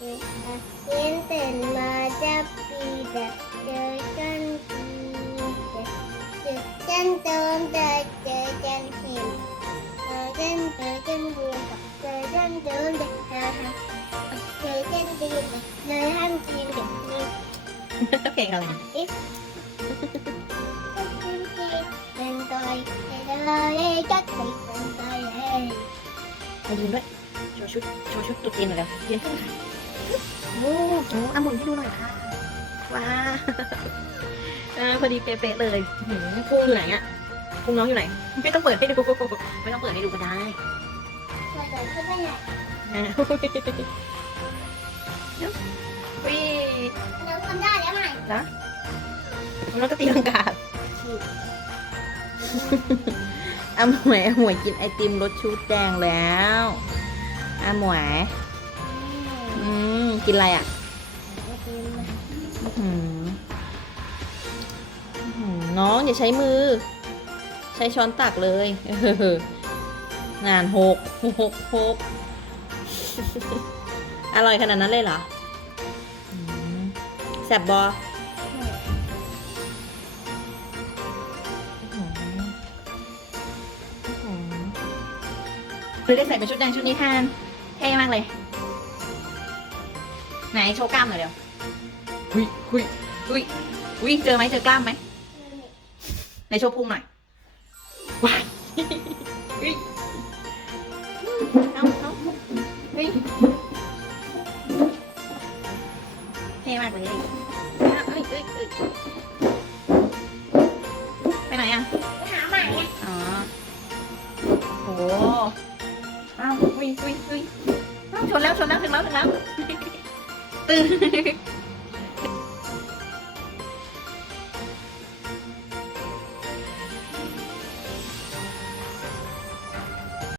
เย็นตื่นมาจะปีแต่เจอกันปีแต่เจอกันเติมแต่เจอกันเห็นเจอกันเจอกันเรียนเจอกันเดิ มเด็กเจอกันเจอกันดีเลยห้ามกินเด็กนี่เพลงอะไรเป็นตัวเลยจัดไปเป็นตัวเลยมายืนด้วยโชว์ชุดโชว์ชุดตุ๊กจีนหน่อยแล้วยืนขึ้นค่ะโอ้โหเอาหมุนให้ดูหน่อยค่ะว้าอ่าพอดีเป๊ะๆเลยหืมพุงอยู่ไหนอะพุงน้องอยู่ไหน ไม่ต้องเปิดให้ดูไม่ต้องเปิดให้ดูก็ได้ตัวเดินขึ้นไปไหนอ่าวิเราทำได้แล้วไหมน้องก็ตีลังกาอาหมวยอาหมวยกินไอติมรสชูแดงแล้วอาหมวยอืม กินอะไรอะอื้อหืออื้อหือน้องอย่าใช้มือ ใช้ช้อนตักเลยเอองานหกหกหกอร่อยขนาดนั้นเลยเหรออืมแสบบอหรือได้ใส่เป็นชุดแดงชุดนี้แทนเท่มากเลย ไหนโชว์กล้ามหน่อยเดี๋ยวหุยหุยหุยหุยเจอไหมเจอกล้ามไหมในโชว์พุงหน่อยว้ายเฮ้ยเอาเอาเฮ้ยเท่มากเลยอะเอ้ยเอ้ยเอ้ยไปไหนอะหาใหม่อะอ๋อโหอ้าวหุยหุยหุยอ้าวชนแล้วชนแล้วถึงแล้วถึงแล้ว ตื่น